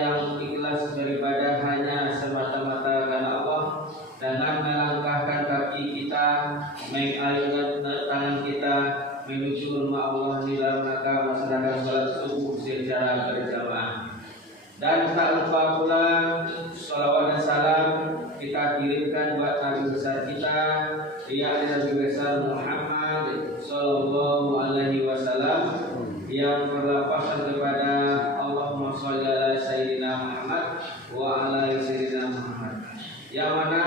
yang ikhlas daripada hanya semata-mata karena Allah, dengan melangkahkan kaki kita, mengayunkan tangan kita menuju rumah Allah di dalam rangka melaksanakan salat subuh secara berjamaah. Dan tak lupa pula salawat dan salam kita kirimkan buat Nabi besar kita, yakni Nabi besar Muhammad sallallahu alaihi wasallam, yang berlafazan kepada Allahumma sholli ala sayyidina Muhammad wa ala sayyidina Muhammad, yang mana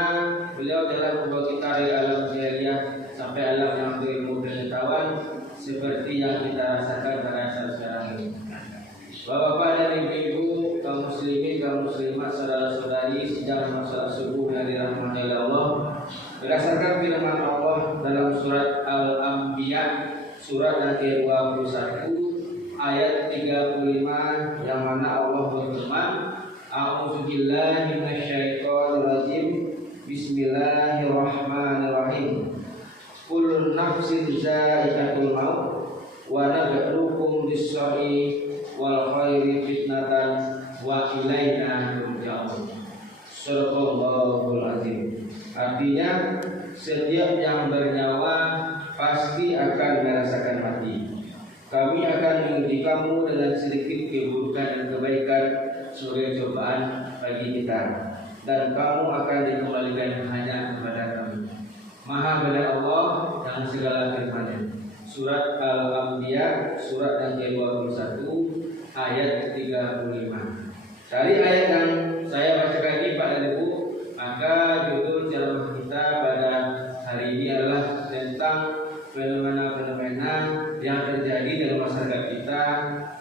beliau telah membawa kita dari alam jahiliyah sampai alam yang berilmu pengetahuan seperti yang kita rasakan pada saat sekarang ini. Bapak-bapak dan ibu-ibu, kaum muslimin, kaum muslimat, saudara-saudari, sedang masalah subuh yang dirahmati Allah, berdasarkan firman Allah dalam surat Al-Anbiya surat yang ke-21 ayat 35, yang mana Allah berfirman, A'udzubillahi minasyaitonirrajim, Bismillahirrahmanirrahim. Kullu nafsin za'iqatul maut wa nabluukum bis-syarri wal khairi fitnatan wa ilaina turja'un. Shadaqallahul azim. Artinya setiap yang bernyawa pasti akan merasakan mati. Kami akan menguji kamu dengan sedikit keburukan dan kebaikan sebagai cobaan bagi kita, dan kamu akan dikembalikan hanya kepada kami. Maha benar Allah dengan segala firman-Nya. Surat Al-Anbiya surat yang ke-21 ayat 35. Dari ayat yang saya bacakan ini Pak dan Ibu, maka judul ceramah kita pada hari ini adalah tentang fenomena-fenomena yang terjadi dalam masyarakat kita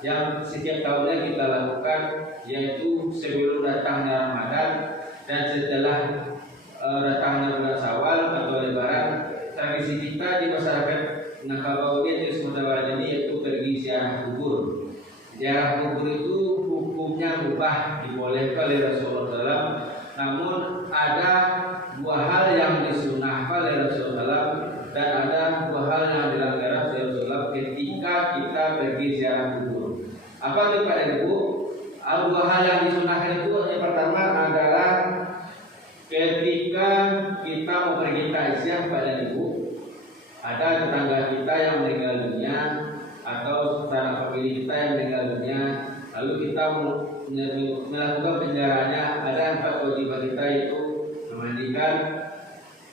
yang setiap tahunnya kita lakukan, yaitu sebelum datangnya Ramadan dan setelah datangnya bulan Syawal atau Lebaran. Tradisi kita di masyarakat Minangkabau di Sumatera Barat ini yaitu pergi ziarah kubur. Ziarah kubur itu hukumnya mubah, dibolehkan oleh Rasulullah SAW. Namun ada dua hal yang disunahkan oleh Rasulullah SAW dan ada dua hal yang dilanggar Rasulullah ketika kita pergi ziarah kubur. Apa itu Pak Ibu? Dua hal yang disunahkan itu yang pertama adalah ketika kita mau pergi takziah pada Ibu, ada tetangga kita yang meninggal dunia atau sanak famili kita yang meninggal dunia, lalu kita melakukan penjarahannya. Ada 4 kewajiban kita, yaitu memandikan,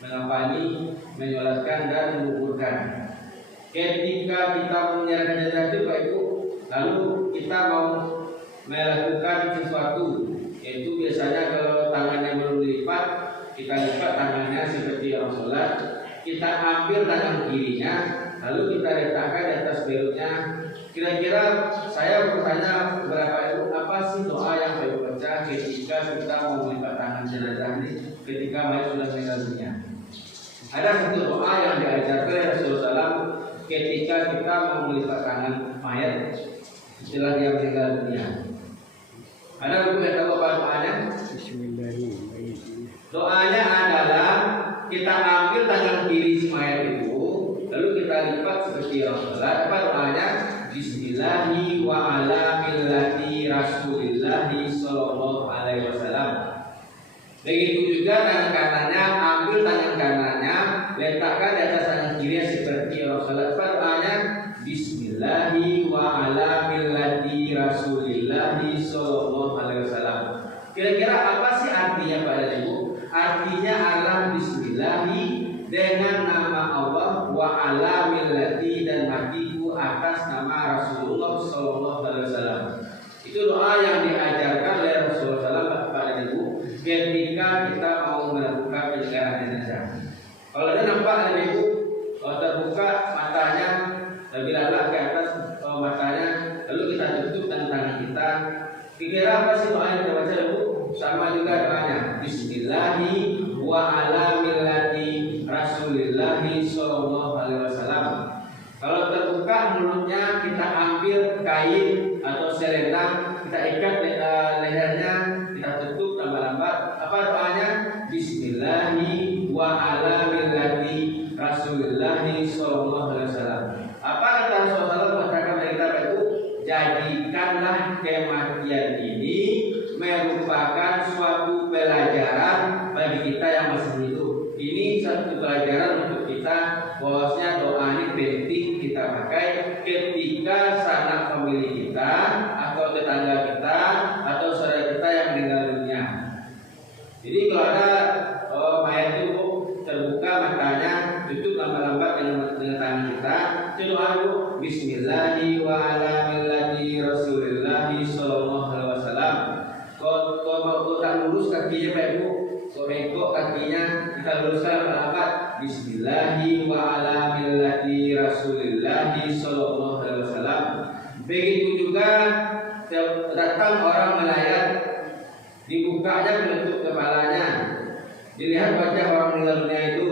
mengapani, menyolatkan, dan menguburkan. Ketika kita menyerahkan jenazah itu Pak Ibu, lalu kita mau melakukan sesuatu, yaitu biasanya kalau tangannya belum dilipat, kita lipat tangannya seperti orang sholat, kita ambil tangan kirinya, lalu kita letakkan di atas perutnya. Kira-kira saya bertanya berapa itu, apa sih doa yang saya baca ketika kita mau melipat tangan jenazah ini ketika mayat sudah meninggal dunia? Ada satu doa yang diajarkan oleh Rasulullah SAW ketika kita mau melipat tangan mayat setelah dia meninggal dunia. Ada buku yang tahu apa doanya? Doanya adalah kita ambil tangan kiri si mayat itu, lalu kita lipat seperti Rasulullah. Apa doanya? Bismillahi wa ala millati Rasulillahi sallallahu alaihi wasallam. Begitu juga tangan kanannya, ambil tangan kanannya, letakkan di atas tangan kiri seperti Rasulullah. Apa doanya? Bismillahi wa ala millati Rasulillahi sallallahu alaihi wasallam. Kira-kira apa sih artinya Pak dan Ibu? Artinya adalah Bismillahi, dengan nama Allah, wa ala millati, dan matiku atas nama Rasulullah sallallahu alaihi wasallam. Itu doa yang diajarkan oleh Rasulullah SAW pada Ibu ketika kita mau melakukan penyerahan jenazah. Kalau ada nampak ada Ibu terbuka matanya, lebih lalak ke atas matanya, lalu kita tutup dengan tangan kita. Kira apa sih doa yang kita baca Ibu? Sama juga doanya, Bismillahi wa ala millati Rasulillahi sallallahu alaihi wasallam. Kalau terbuka mulutnya, kita ambil kain atau selendang, kita ikat lehernya, kita tutup lambat-lambat. Apa doanya? Bismillahi wa ala millati Rasulillahi sallallahu alaihi wasallam. Apa kata Rasulullah SAW mengatakan kepada kita itu? Jadikanlah kematian ini lurus kakinya Pak Ibu, bengkok kakinya, kita luruskan alamat Bismillahi wa ala millati Rasulillahi sallallahu alaihi wasallam. Begitu juga datang orang melayat, dibukanya penutup kepalanya, dilihat wajah orang meninggal dunia itu.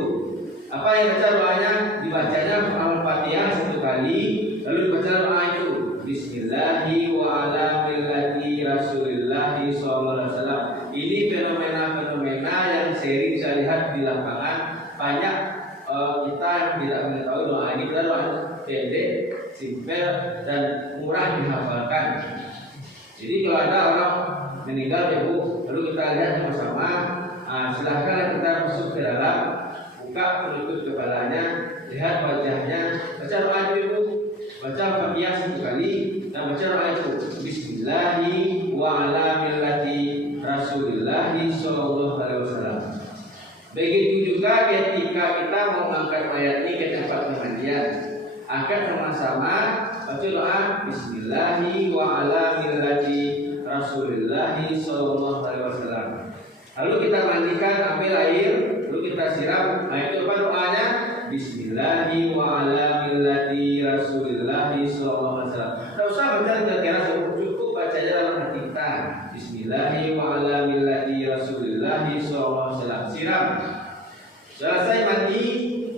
Apa yang baca doanya? Dibacanya Al-Fatihah 1 kali, lalu dibaca doa itu Bismillahi wa ala millati Rasulillahi sallallahu alaihi wasallam. Ini fenomena-fenomena yang sering saya lihat di lapangan. Banyak kita yang tidak mengetahui doa ini. Kita doa pendek, simpel, dan murah dihafalkan. Jadi kalau ada orang meninggal ya Bu, lalu kita lihat sama-sama. Silahkan kita masuk ke dalam, buka penutup kepalanya, lihat wajahnya, baca doa itu, baca Fatihah 1 kali, dan baca doa itu Bismillahi wa ala millati Rasulillahi sallallahu alaihi wasallam. Begitu juga ketika kita mau mengangkat mayat ini ke tempat pemandian, angkat sama-sama, baca doa Bismillahi wa ala millati Rasulillahi sallallahu alaihi wasallam. Lalu kita mandikan, ambil air, lalu kita siram. Nah itu apa doanya? Bismillahi wa ala millati Rasulillahi sallallahu alaihi wasallam. Tidak usah baca kira-kira, cukup bacanya dalam hati kita. Bismillahi wa ala millati Rasulillahi sallallahu alaihi wasallam. Siram. Selesai mandi,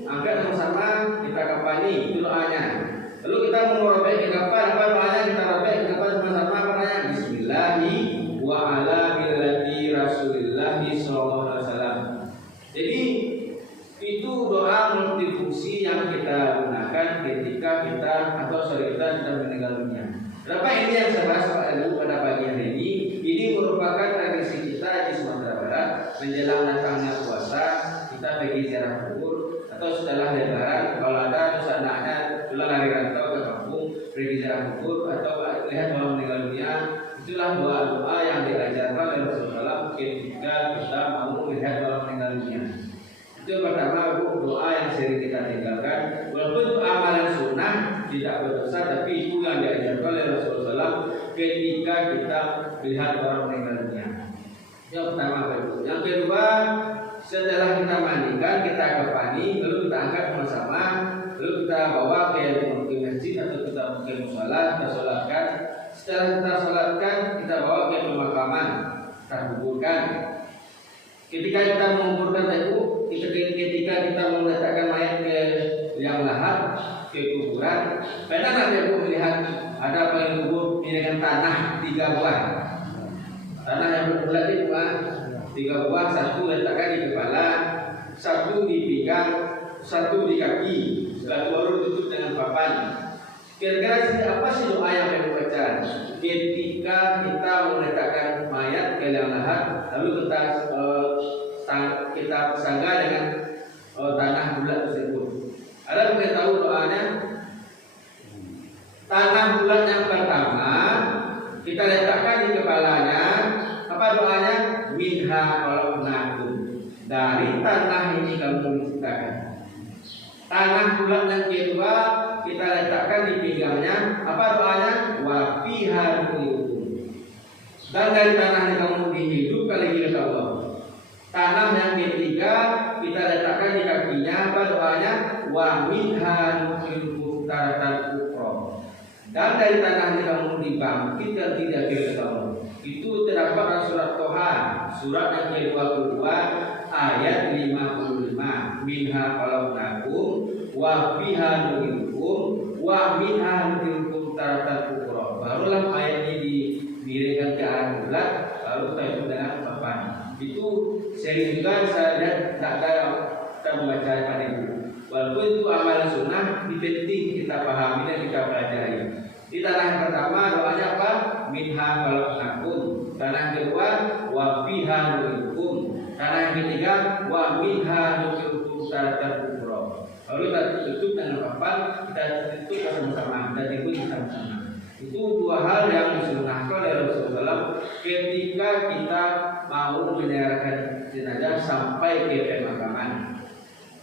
angkat sama-sama, kita kafani. Itu doanya. Lalu kita mau merobek ke kafan, apa doanya? Kita robek ke kafan sama-sama, apa namanya? Bismillahi wa ala millati Rasulillahi sallallahu alaihi wasallam. Jadi itu doa multifungsi yang kita gunakan ketika kita kita meninggal dunia. Berapa ini yang saya bahas pada pagi hari ini? Ini merupakan tradisi kita di Sumatera Barat menjelang datangnya puasa. Kita pergi ziarah kubur atau setelah Lebaran, kalau ada terus anaknya pulang dari rantau ke kampung pergi ziarah kubur atau lihat orang meninggal dunia. Itulah doa-doa yang diajarkan oleh Rasulullah ketika kita mau melihat orang meninggal dunia. Itu pertama doa yang sering kita tinggalkan. Walaupun itu amalan sunnah tidak berdosa, tapi itu yang diajarkan oleh Rasulullah ketika kita melihat orang meninggal dunia. Yang pertama itu. Yang kedua, setelah kita mandikan, kita kafani, lalu kita angkat bersama, lalu kita bawa ke masjid atau kita ke musola, kita sholatkan. Setelah kita sholatkan, kita bawa ke pemakaman, kita kuburkan. Ketika kita menguburkan itu, ketika kita meletakkan mayat ke liang lahat, ke kuburan, pernah nggak Ibu melihat ada apa yang kubur dengan tanah 3 buah? Tanah yang berbulat itu 3 buah, 1 letakkan di kepala, 1 di pinggang, 1 di kaki, lalu baru tutup dengan papan. Kira-kira apa sih doa yang kita baca ketika kita meletakkan mayat ke liang lahat, lalu kita sanggah dengan tanah bulat tersebut? Ada yang tahu doanya? Tanah bulat yang pertama kita letakkan di kepalanya. Apa doanya? Minha khalaqnakum. Dari tanah ini kamu diciptakan. Tanah bulat yang kedua kita letakkan di pinggangnya. Apa doanya? Wa fiha nuhyukum. Dan dari tanah yang kamu dihidupkan lagi oleh Allah. Tanah yang ketiga kita letakkan di kakinya. Apa doanya? Wa minha nuhyukum taratan ukhra. Dan dari tanah yang kamu dibangkitkan tidak kira Allah. Itu terdapat dalam surat Toha, surat yang ke-22 ayat 55. Minha khalaqnakum wa fiha nuhyukum wa minha nuhyukum taratan ukhra. Barulah ayat ini dimiringkan ke arah kiblat, lalu kita itu dengan papan. Itu sering juga saya lihat kita membaca pada itu. Walaupun itu amalan sunnah, penting kita pahami dan kita pelajari. Di tanah yang pertama doanya apa? Minha khalaqnakum. Tanah yang kedua wa fiha nuhyukum. Tanah yang ketiga wa minha nuhyukum taratan ukhra. Lalu kita tutup dengan papan, kita tutup bersama-sama, kita timbun bersama-sama. Itu 2 hal yang disunnahkan oleh Rasulullah ketika kita mau menyerahkan jenazah sampai ke pemakaman.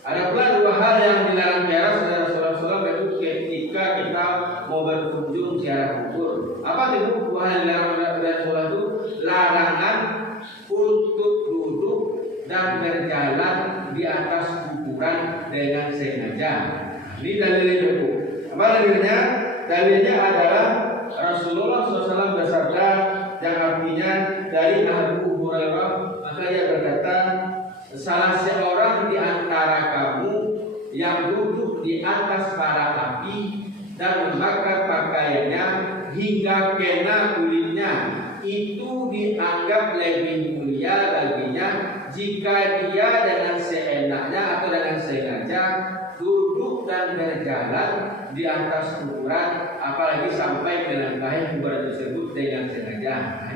Ada pula 2 hal yang dilarang ziarah oleh Rasulullah, yaitu ketika kita mau berkunjung ziarah kubur. Apa itu 2 hal yang dilarang oleh Rasulullah itu? Larangan untuk Ini dalilnya itu. Apa dalilnya? Dalilnya adalah Rasulullah SAW bersabda yang artinya dari Abu Hurairah, maka ia berkata, salah seorang di antara kamu yang duduk di atas bara api dan membakar pakaiannya hingga kena kulitnya, itu dianggap lebih mulia baginya jika dia dengan seenaknya atau dengan sengaja duduk dan berjalan di atas kuburan, apalagi sampai melangkahi kuburan tersebut dengan sengaja. Nah,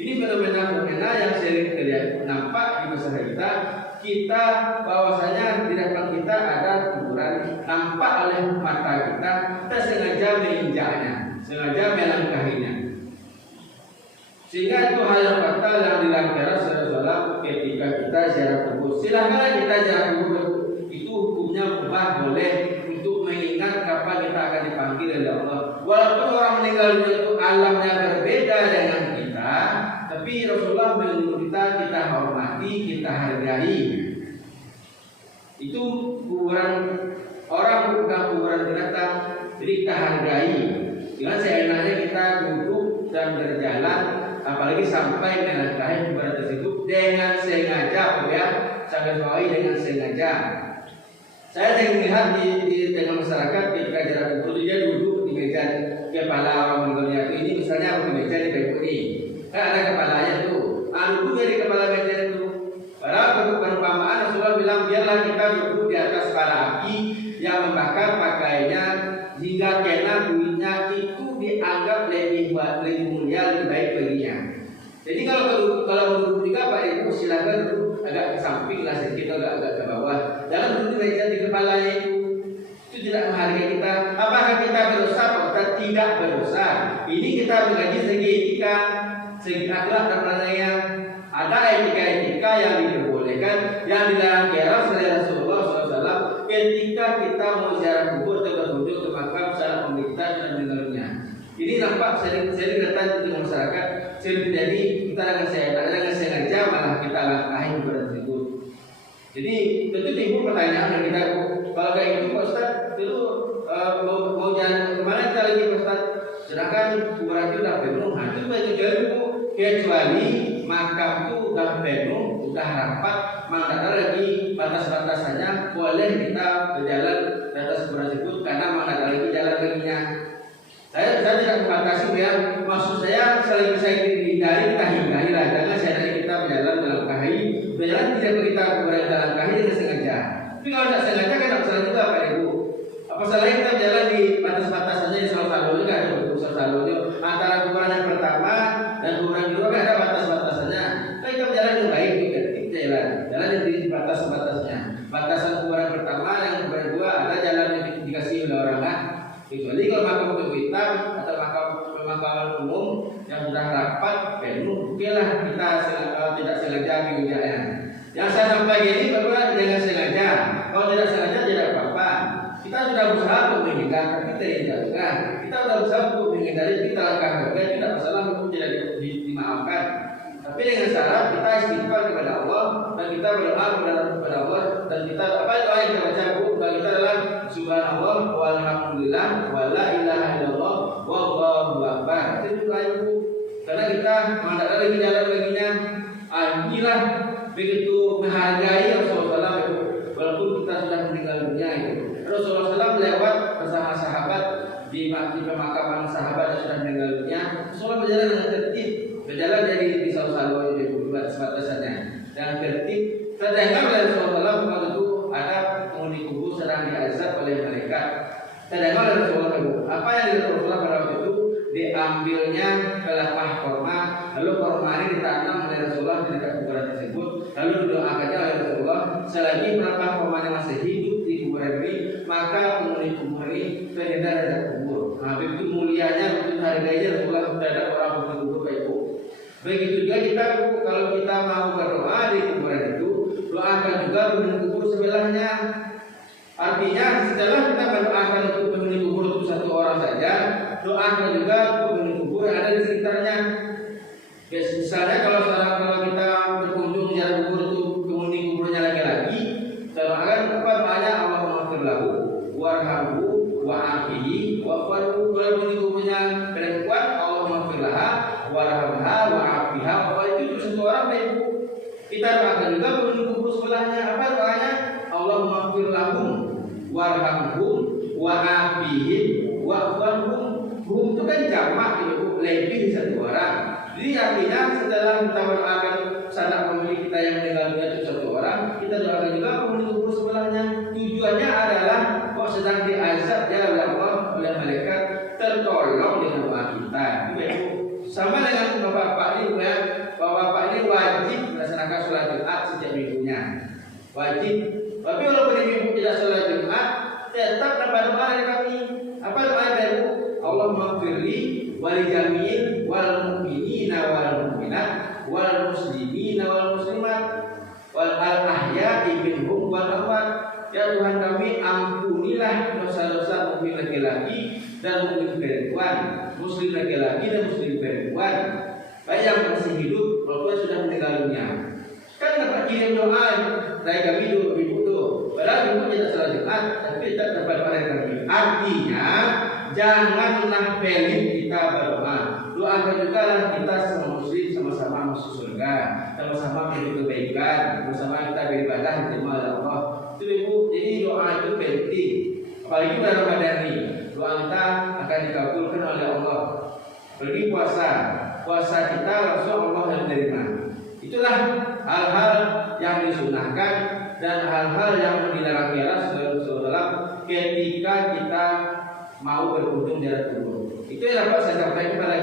ini fenomena yang sering terlihat nampak di masyarakat kita bahwasanya di depan kita ada kuburan, nampak oleh mata kita sengaja menginjaknya, sengaja melangkahinya. Sehingga itu hal yang fatal yang dilanggar Rasulullah ketika kita ziarah kubur. Silakan kita ziarah kubur, itu hukumnya mubah, boleh untuk mengingat kapan kita akan dipanggil oleh Allah. Walaupun orang meninggal dunia itu alamnya berbeda dengan kita, tapi Rasulullah menyuruh kita hormati, kita hargai. Itu kuburan orang, bukan kuburan binatang, jadi kita hargai. Dengan seenaknya kita duduk dan berjalan, apalagi sampai melangkahi kuburan tersebut dengan sengaja, ya, sangat baik dengan sengaja. Saya sering melihat di tengah masyarakat ketika jarak kubur dia duduk di meja kepala orang meninggal ini, misalnya di meja di bangku ini, kan ada kepalanya tuh, duduk di kepala meja itu. Padahal perumpamaan Rasulullah bilang biarlah kita duduk di atas bara api yang membakar pakaiannya hingga kena kulitnya, itu dianggap lebih mulia, lebih baik baginya. Jadi kalau duduk juga Pak Ibu silakan duduk agak ke samping lah sedikit, agak ke bawah. Jangan duduk meja di kepalanya itu tidak menghargai kita. Apakah kita berdosa? Kita tidak berdosa. Ini kita mengaji segi etika, segi akhlak dan pranaya. Ada etika-etika yang diperbolehkan, yang dilarang oleh Rasulullah SAW ketika kita mau ziarah kubur atau berkunjung ke makam saat pemerintahan dan meninggalnya. Ini nampak sering datang di masyarakat, sering terjadi kita dengan sengaja malah kita langkahi kuburan tersebut. Jadi tentu timbul pertanyaan dari kita, kalau kayak gitu Pak Ustaz, itu mau jalan kemana kita lagi Pak Ustaz? Sedangkan kuburan itu sudah penuh, itu kecuali makam itu sudah penuh, sudah rapat, maka lagi batas-batasannya boleh kita berjalan di atas kuburan tersebut karena mana ada lagi jalan baginya. Saya tidak membatasi ya, maksud saya selain bisa dihindari, kita hindari lah. Jangan saya kita berjalan melangkahi, berjalan tidak kita kuburan melangkahi dengan sengaja. Tapi kalau tidak sengaja kan tidak salah juga Pak Ibu. Apa salahnya kita berjalan di batas-batasannya di salon-salonnya kan, salon-salonnya antara kuburan yang pertama dan kuburan kedua kan ada batas-batasannya. Tapi kita berjalan yang baik, kita jalan yang di batas-batasnya. Batasan kuburan pertama dan kuburan kedua ada jalan yang dikasih oleh orang kan. Kecuali kalau makam hitam atau makam umum yang sudah rapat penuh, okelah kita tidak sengaja menginjaknya. Yang saya sampaikan ini bahwa dengan sengaja, kalau tidak sengaja tidak apa-apa. Kita sudah berusaha untuk menghindar, tapi tidak juga. Kita sudah berusaha untuk menghindari, kita langkah tidak masalah, itu tidak dimaafkan. Tapi dengan syarat kita istighfar kepada Allah dan kita berdoa kepada Allah, dan kita apa doa yang kita baca bagi kita adalah subhanallah walhamdulillah wala ilaha illallah wallahu akbar. Itu doa Ibu. Karena kita menghadap lagi jalan baginya, inilah begitu menghargai Rasulullah SAW, walaupun kita sudah meninggal dunia itu. Rasulullah SAW lewat bersama sahabat di pemakaman sahabat yang sudah meninggal dunia. Rasulullah berjalan dengan tertib, berjalan dari di salon-salon di batas-batasannya dan tertib. Terdengar oleh Rasulullah waktu itu ada penghuni kubur sedang diazab oleh malaikat. Terdengar oleh Rasulullah apa yang dilakukan Rasulullah pada waktu itu, diambilnya pelepah korma, lalu korma ini ditanam oleh Rasulullah di dekat kuburan tersebut, lalu didoakannya oleh Rasulullah selagi pelepah kormanya masih hidup di kuburan ini, maka penghuni kubur ini terhindar dari kubur. Nah, begitu mulianya, begitu harganya Rasulullah terhadap orang penghuni kubur Pak Ibu. Begitu juga kita kalau kita mau berdoa di kuburan itu, doakan juga penghuni kubur sebelahnya. Artinya setelah kita mendoakan untuk penghuni kubur itu satu orang saja, doakan juga untuk penghuni kubur yang ada di sekitarnya. Ya, misalnya kalau kita berkunjung ziarah kubur itu penghuni kuburnya laki-laki, kita doakan apa doanya Allahumma ighfir lahu warhamhum wa afihim wa'fwanhum. Hum itu kan jamak itu lebih satu orang. Jadi artinya setelah kita mendoakan sanak famili kita yang meninggal dunia itu satu orang, kita doakan juga penghuni kubur sebelahnya. Tujuannya adalah kok sedang diazab ya oleh Allah, oleh malaikat, tertolong dengan doa kita. Ibu, sama dengan bapak-bapak ini ya, bapak-bapak ini wajib melaksanakan sholat Jumat setiap minggunya, wajib. Tapi walaupun ibu tidak sholat Jumat, tetap dapat doa dari kami. Apa doa dari ibu? Allahumma firli wal jami'in wal mu'minina wal mu'minat wal muslimina wal muslimat wal ahya'i minhum wal amwat. Ya Tuhan kami, ampunilah dosa-dosa mukmin laki-laki dan mukmin perempuan, muslim laki-laki dan muslim perempuan, baik yang masih hidup maupun sudah meninggal dunia. Kan dapat kirim doa dari kami ibu tuh, padahal ibu tidak salah Jumat, tapi tetap dapat doa dari kami. Artinya janganlah pelit kita berdoa. Doakan juga lah kita sama muslim sama-sama masuk surga, sama-sama menjadi kebaikan, sama-sama kita beribadah diterima oleh Allah. Itu ibu, jadi doa itu penting. Apalagi pada Ramadan ini, doa kita akan dikabulkan oleh Allah. Apalagi puasa kita langsung Allah yang menerima. Itulah hal-hal yang disunahkan dan hal-hal yang dilarang ketika kita mau berkunjung jalan kubur. Itu yang dapat saya sampaikan kepada